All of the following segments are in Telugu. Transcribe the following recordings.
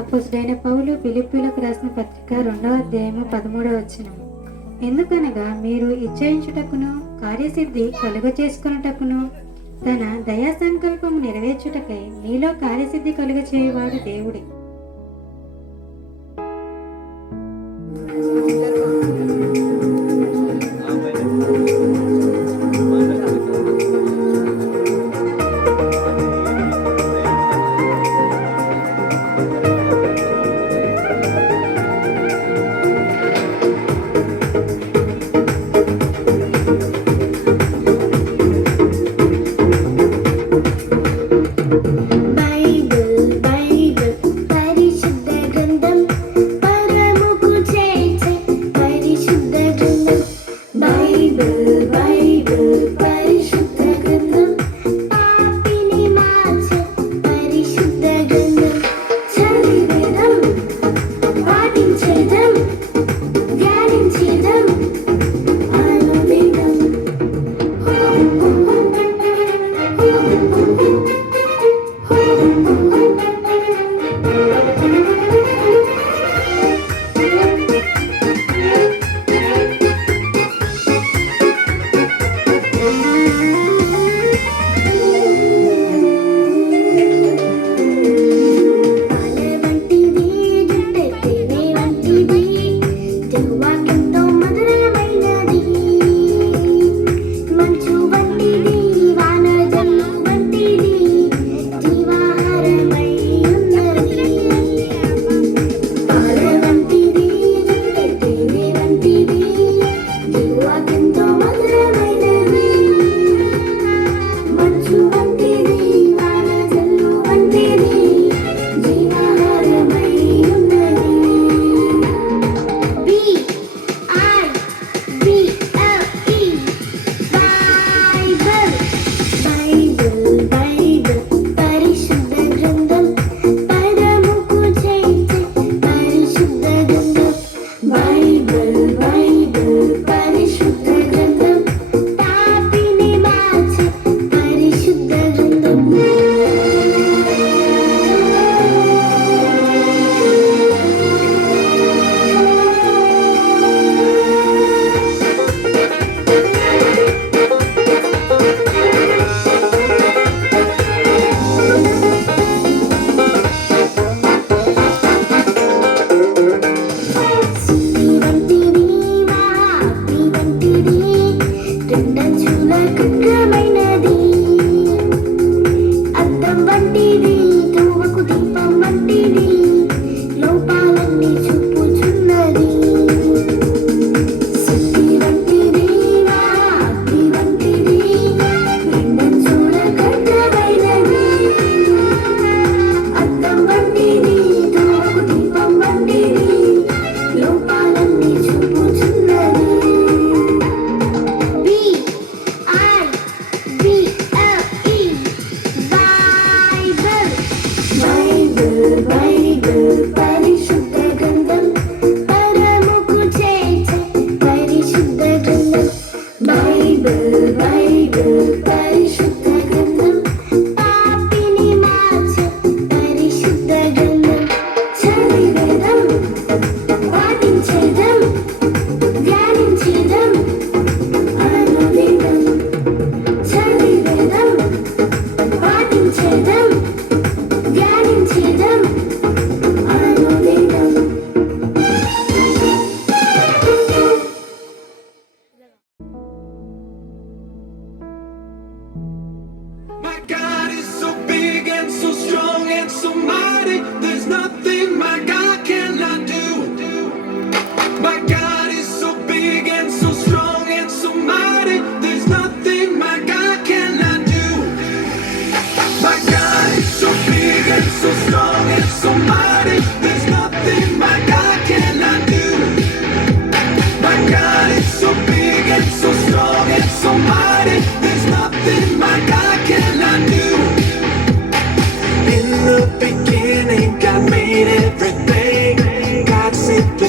అపోస్తలుడైన పౌలు ఫిలిప్పీయులకు రాసిన పత్రిక 2వ అధ్యాయము 13వ వచనం. ఎందుకనగా మీరు ఇచ్చయించుటకును కార్యసిద్ధి కలుగచేసుకొనుటకును తన దయా సంకల్పము నెరవేర్చుటకై మీలో కార్యసిద్ధి కలుగచేయువాడు దేవుడే.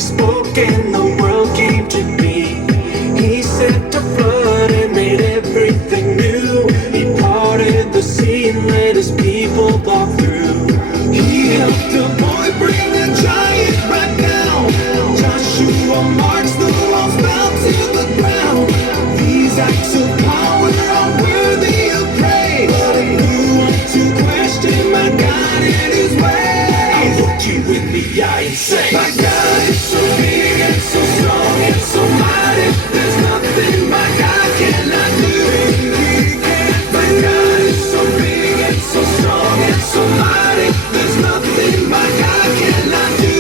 Spoken, the world came to be. He set a flood and made everything new. He parted the sea and let his people walk through. He and say, my God is so big and so strong and so mighty. There's nothing my God cannot do. My God is so big and so strong and so mighty. There's nothing my God cannot do.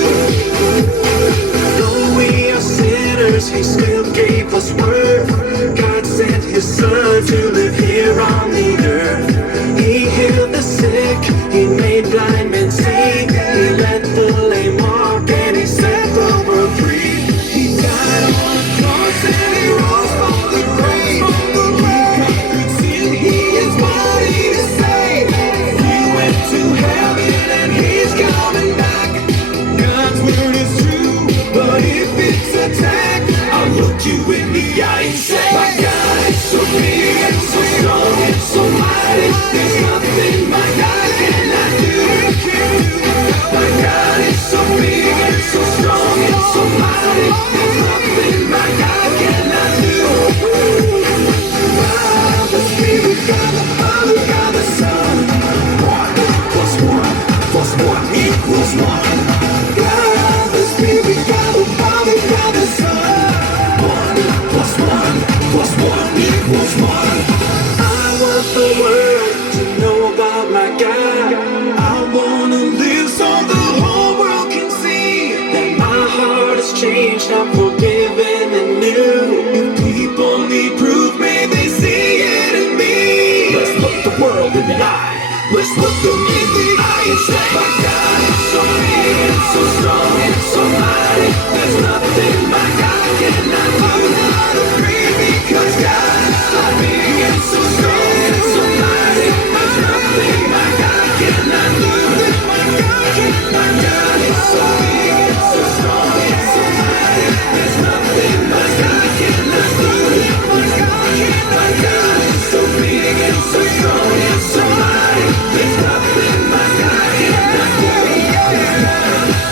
Though we are sinners, He still gave us worth. God sent His Son to live here on the earth. He healed the sick, He made blind men see. He let the lame walk and He set the world free. He died on the cross and He rose from the grave. He conquered sin, He is mighty to save. He went to heaven and He's coming back. God's word is true, but if it's attacked, I'll look you in the eye and say, my God is so big and so strong and so mighty. There's nothing my God cannot do. My God is so big and so strong and so mighty. There's nothing my God cannot do. God the Spirit, God the Father, God the Son. 1 plus 1 plus 1 equals 1. God the Spirit, God the Father, God the Son. 1 plus 1 plus 1 equals 1. I want the world to know about my God. I wanna live so the whole world can see that my heart has changed, I'm forgiven and new. If people need proof, may they see it in me. Let's look the world in the eye. Let's look them in the eye and say, my God is so big and so strong and so mighty. There's nothing my God cannot do. Because God is so big and so strong and so mighty. There's nothing my God cannot do. My God is so big and so strong and so mighty. There's nothing my God cannot do. My God is so big and so strong and so mighty. There's nothing my God cannot do.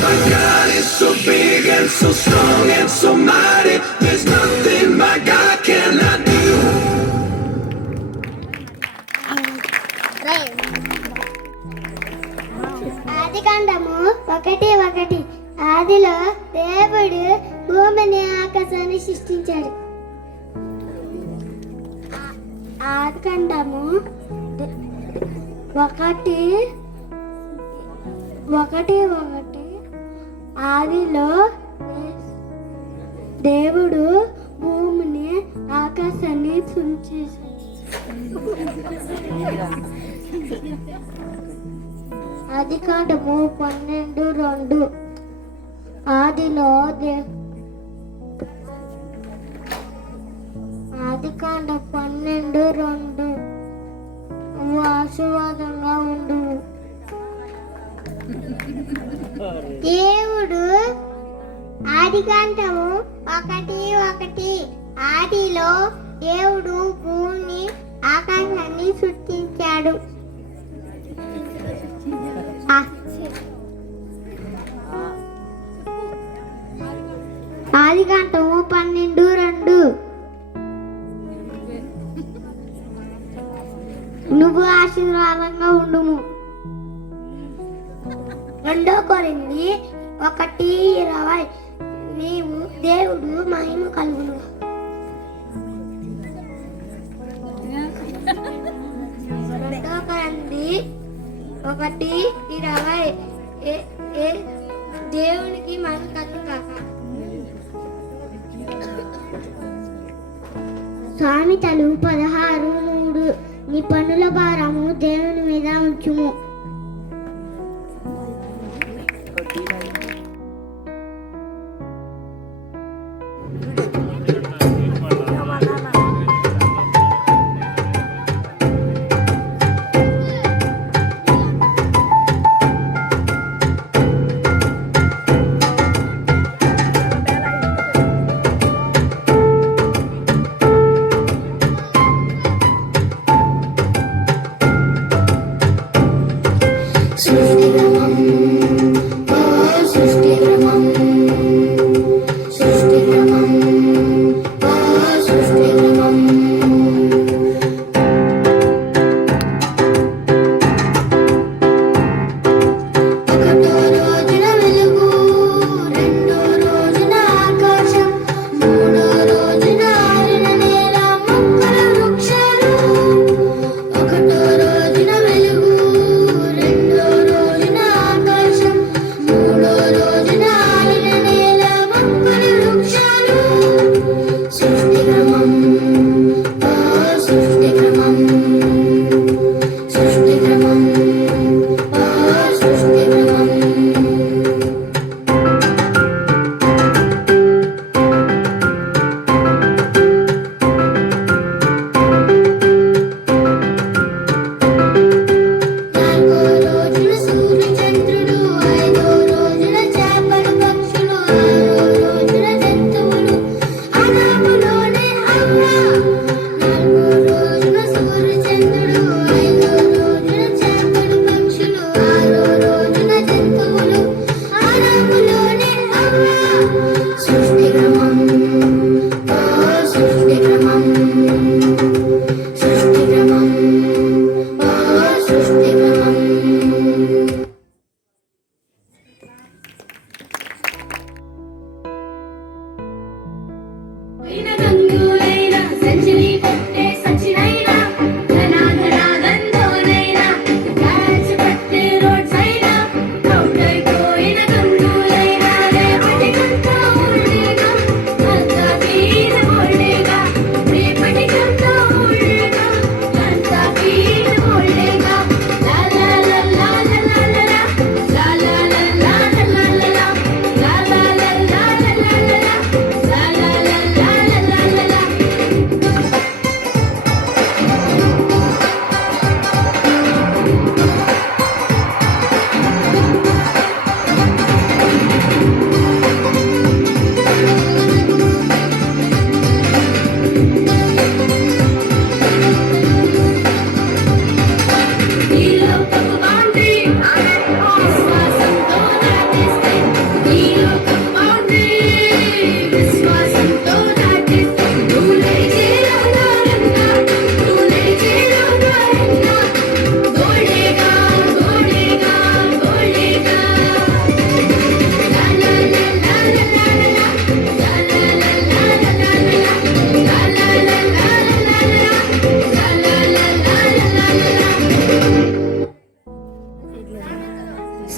My God is so big and so strong and so mighty. There's nothing my God cannot do. ఆదికాండము 1:1. ఆదిలో దేవుడు భూమిని ఆకాశాన్ని సృష్టించాడు. ఆదికాండము 1:1. ఆదిలో దేవుడు భూమిని ఆకాశాన్ని సృష్టించాడు. ఆదికాండము 12:2. ఆదిలో ఆదికాండం 12:2. ఆశీర్వాదంగా ఉండు. దేవుడు ఆదికాండము 1:1. ఆదిలో దేవుడు భూమిని ఆకాశాన్ని సృష్టించాడు. ఆదికాండము 12:2. నువ్వు ఆశీర్వాదంగా ఉండుము. 2 కొరింథీ 1:20. నీవు దేవుడు మహిమ కలుగును. 2 కొరింథీ 1:20. దేవునికి మహిమ కలుగును కాక. సామెతలు 16:3. నీ పన్నుల భారము దేవుని మీద ఉంచుము. ఒకటో రోజున వెలుగు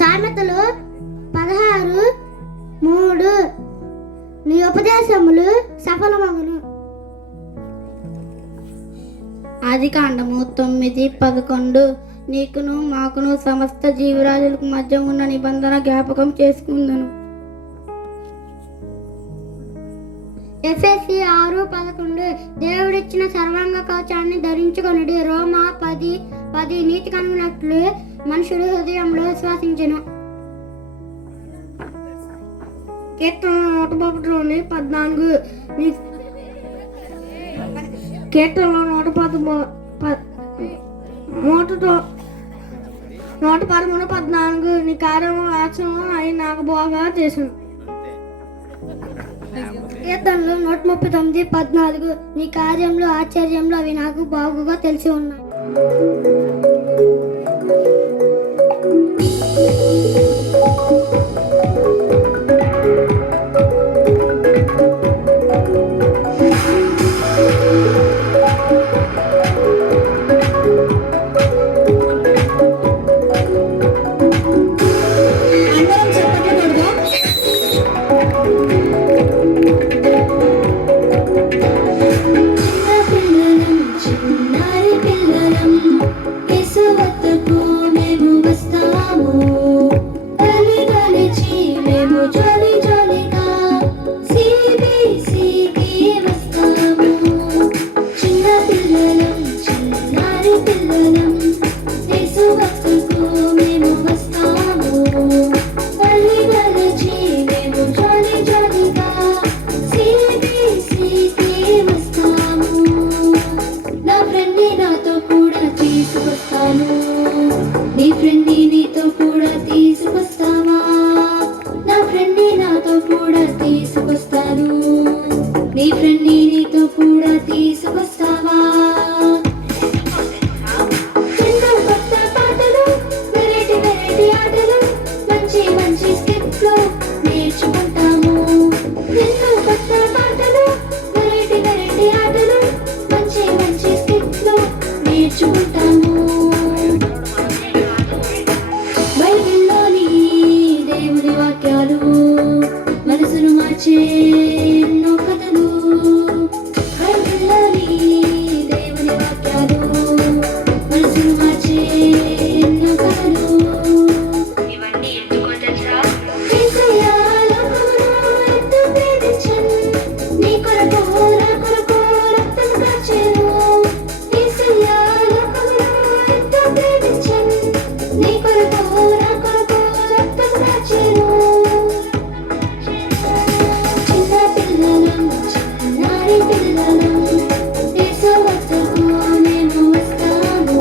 సామెతలు 16:3 నీ ఉపదేశములు సఫలమగును. ఆదికాండము 9:11 నీకును మాకును సమస్త జీవరాశులకు మధ్య ఉన్న నిబంధన జ్ఞాపకం చేసుకుందును. ఎఫెసీ 6:11 దేవుడిచ్చిన సర్వాంగ కవచాన్ని ధరించుకొనుడి. రోమా 10:10 నీతి కనుగొన్నట్లు మనుషుడు హృదయంలో విశ్వాసించెను. కీర్తన 114 కీర్తనలో 113:14 నీ కార్యము ఆచరణ అయి నాకు బాగా చేసాను. కీర్తనలు 139:14 నీ కార్యములు ఆశ్చర్యములు అవి నాకు బాగుగా తెలిసి ఉన్నాయి. బైబిల్లోని దేవుని వాక్యాలు మనసును మార్చే ఎన్నో కథలు. బైబిల్లోని దేవుని వాక్యాలు మనసును మార్చే ఎన్నో కథలు. ఇవన్నీ ఎందుకో తెలుసా? యేసయ్యా లోకమును ఎంతో ప్రేమించెను, నీ కొరకు నా కొరకు రక్తము కార్చెను. యేసయ్యా లోకమును ఎంతో ప్రేమించెను, నీ కొరకు నా కొరకు రక్తము కార్చెను. చిన్న పిల్లలం చిన్నారి పిల్లలం యేసు వద్దకు మేము వస్తాము.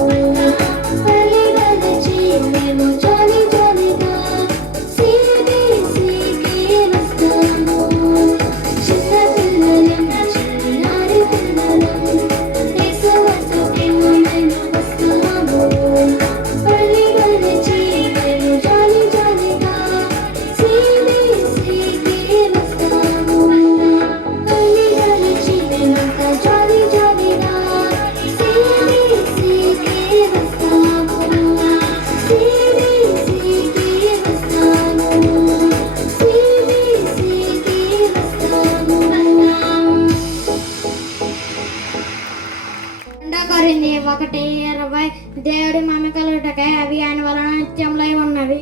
పల్లి గడిచి మేము జాలి జాలిగా CBCకి వస్తాము. చిన్న పిల్లలం చిన్నారి పిల్లలం యేసు వద్దకు మేము వస్తాము. పల్లి గడిచి మేము జాలి జాలిగా CBCకి వస్తాము. పల్లి గడిచి మేమంతా జాలి జాలిగా CBCకి వస్తాము. CBCకి వస్తాము. CBCకి వస్తాము. 2 కొరింథీ 1:20 దేవుడి మహిమ కలుగుటకై అవి ఆయన వలన నిత్యములై ఉన్నవి.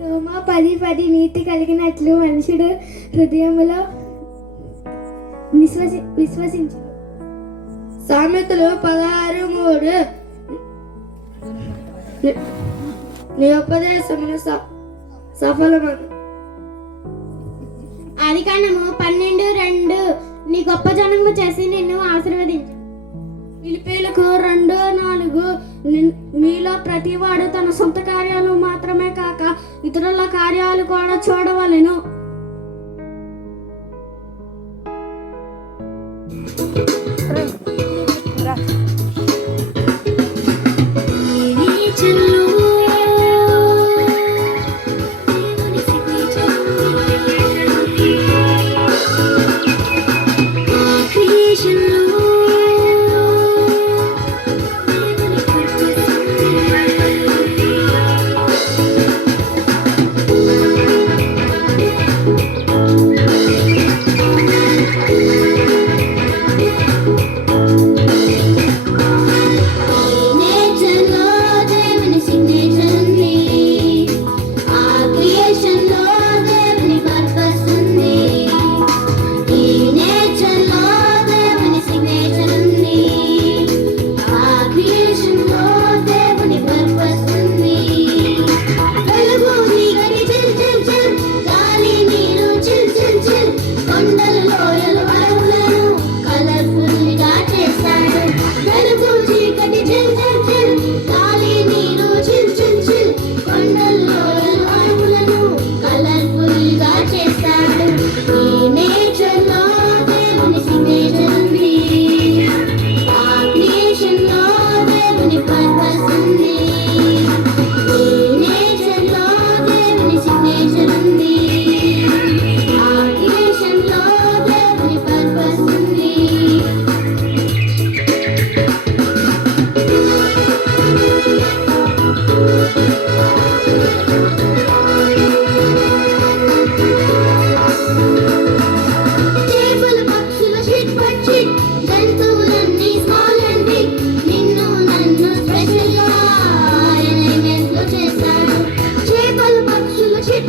రోమా 10:10 నీతి కలిగినట్లు మనుషుడు హృదయములో విశ్వసించు. సామెతలు 16:3 నీ ఉపదేశములు సఫలమగు. ఆదికాండము 12:2 నీ గొప్ప జనము చేసి నిన్ను ఆశీర్వదించు. ఫిలిప్పీయులకు 2:4 మీలో ప్రతివాడు తన సొంత కార్యాలు మాత్రమే కాక ఇతరుల కార్యాలు కూడా చూడవలెను.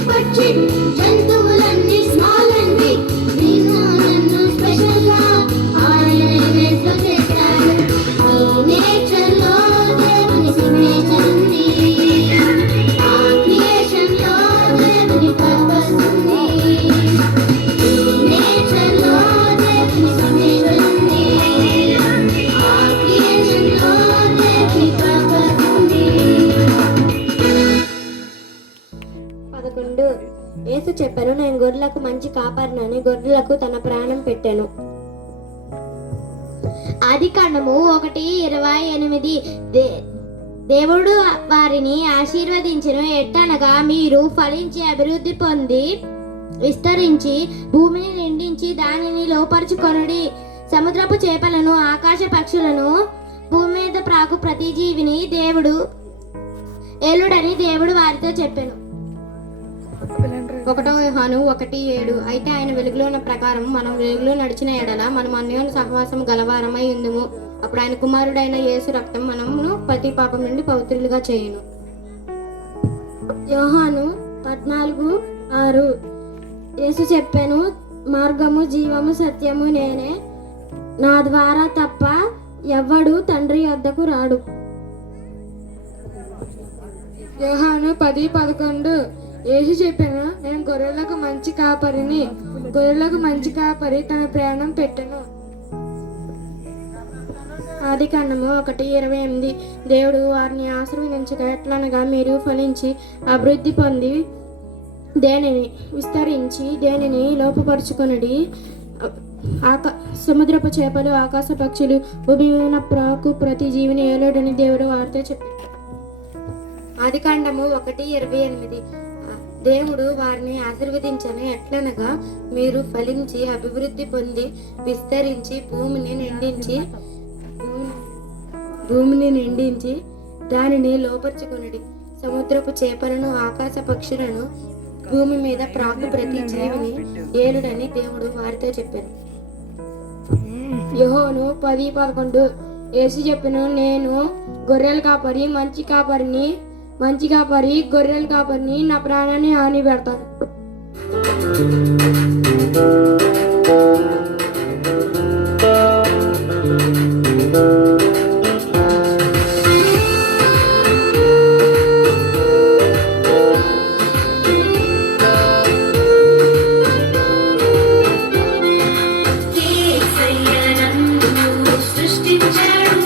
పక్షి జంతువులన్నీ స్మాల్ అండ్ బిగ్ నిన్ను నన్ను స్పెషల్ గా ఆయనే చేశాడు ఈ నేచర్ లో దేవుని సిగ్నేచర్ ఉంది ఆ క్రియేషన్ లో దేవుని పర్పస్ ఉంది ఈ నేచర్ లో దేవుని సిగ్నేచర్ ఉంది ఆ క్రియేషన్ లో దేవుని పర్పస్ ఉంది. 11 యేసు చెప్పాను, నేను గొర్రెలకు మంచి కాపరినని, గొర్రెలకు తన ప్రాణం పెట్టాను. ఆదికాండము 1:28 దేవుడు వారిని ఆశీర్వదించెను ఎట్టనగా మీరు ఫలించి అభివృద్ధి పొంది విస్తరించి భూమిని నిండించి దానిని లోపరుచుకొనుడి. సముద్రపు చేపలను ఆకాశ పక్షులను భూమి మీద ప్రాకు ప్రతి జీవిని దేవుడు ఏలుడని దేవుడు వారితో చెప్పాను. 1 యోహాను 1:7 అయితే ఆయన వెలుగులో ఉన్న ప్రకారం మనం వెలుగులో నడిచిన ఎడల మనం అన్యోన్య సహవాసం గలవారమై ఉందుము. అప్పుడు ఆయన కుమారుడైన యేసు రక్తం మనమును ప్రతి పాపం నుండి పవిత్రులుగా చేయును. యోహాను 14:6 యేసు చెప్పాను, మార్గము జీవము సత్యము నేనే, నా ద్వారా తప్ప ఎవ్వడు తండ్రి వద్దకు రాడు. యోహాను 10:11 యేసు చెప్పాను, నేను గొర్రెలకు మంచి కాపరిని, గొర్రెలకు మంచి కాపరి తన ప్రాణం పెట్టెను. ఆదికాండము 1:28 దేవుడు వారిని ఆశీర్వదించగా ఎట్లనగా మీరు ఫలించి అభివృద్ధి పొంది దేనిని విస్తరించి దేనిని లోపపరుచుకొనుడి. సముద్రపు చేపలు ఆకాశ పక్షులు భూమి మీద ప్రాకు ప్రతి జీవిని ఏలుడని దేవుడు వారితో చెప్పాడు. ఆదికాండము 1:28 దేవుడు వారిని ఆశీర్వదించను ఎట్లనగా మీరు ఫలించి అభివృద్ధి పొంది విస్తరించి భూమిని నిండించి దానిని లోపరుచుకొనుడి. సముద్రపు చేపలను ఆకాశ పక్షులను భూమి మీద ప్రాకు ప్రతి జీవిని ఏలుడని దేవుడు వారితో చెప్పాను. యోహాను 10:11 యేసు చెప్పెను, నేను గొర్రెల కాపరి మంచి కాపరి గొర్రెల కాపరిని నా ప్రాణాన్ని హాని పెడతాను. సృష్టించాడు